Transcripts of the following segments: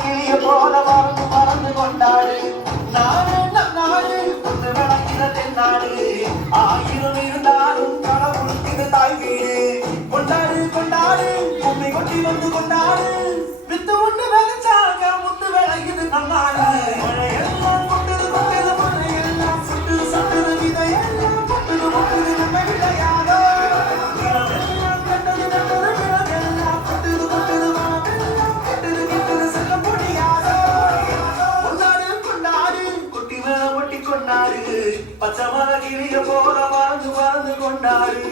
கிளிய போல மறந்து மறந்து கொண்டாடு நாடு நம் நாடு ஒன்று விளக்கின தென்னாடு ஆயிரம் இருந்தாலும் கடவுள் இது தாய் வீடு கொண்டாடு கொண்டாடு உண்மை கொட்டி வந்து கொண்டாடு வித்து ஒன்று விளைச்சாங்க முத்து விளையுது நம் நாடு மழையெல்லாம் கொட்டது கொட்டது மழையெல்லாம் சுட்டுது சுட்டுது விதையெல்லாம் கொட்டது கொட்டது நம்ம விளையாதோ நிலமெல்லாம் கட்டது கட்டது விலகெல்லாம் கொட்டது கொட்டது மனமெல்லாம் கெட்டது கெட்டது செல்ல முடியாதோ கொண்டாடு கொண்டாடு கொட்டி மேல ஒட்டி கொண்டாடு பச்சை மர கிளிய போல மறந்து மறந்து கொண்டாடு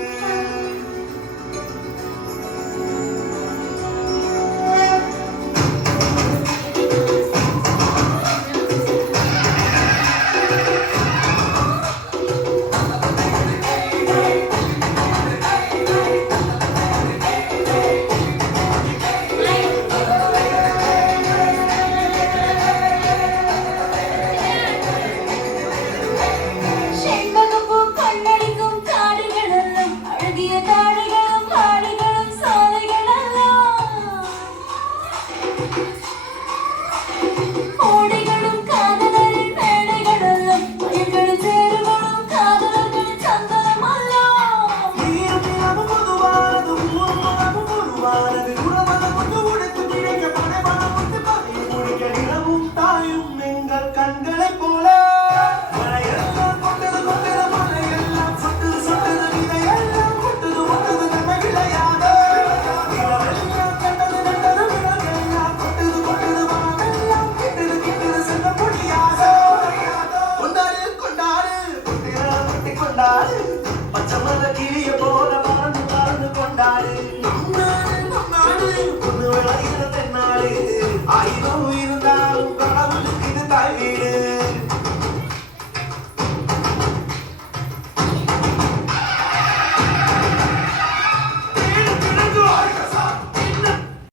பச்சை மர கிளிய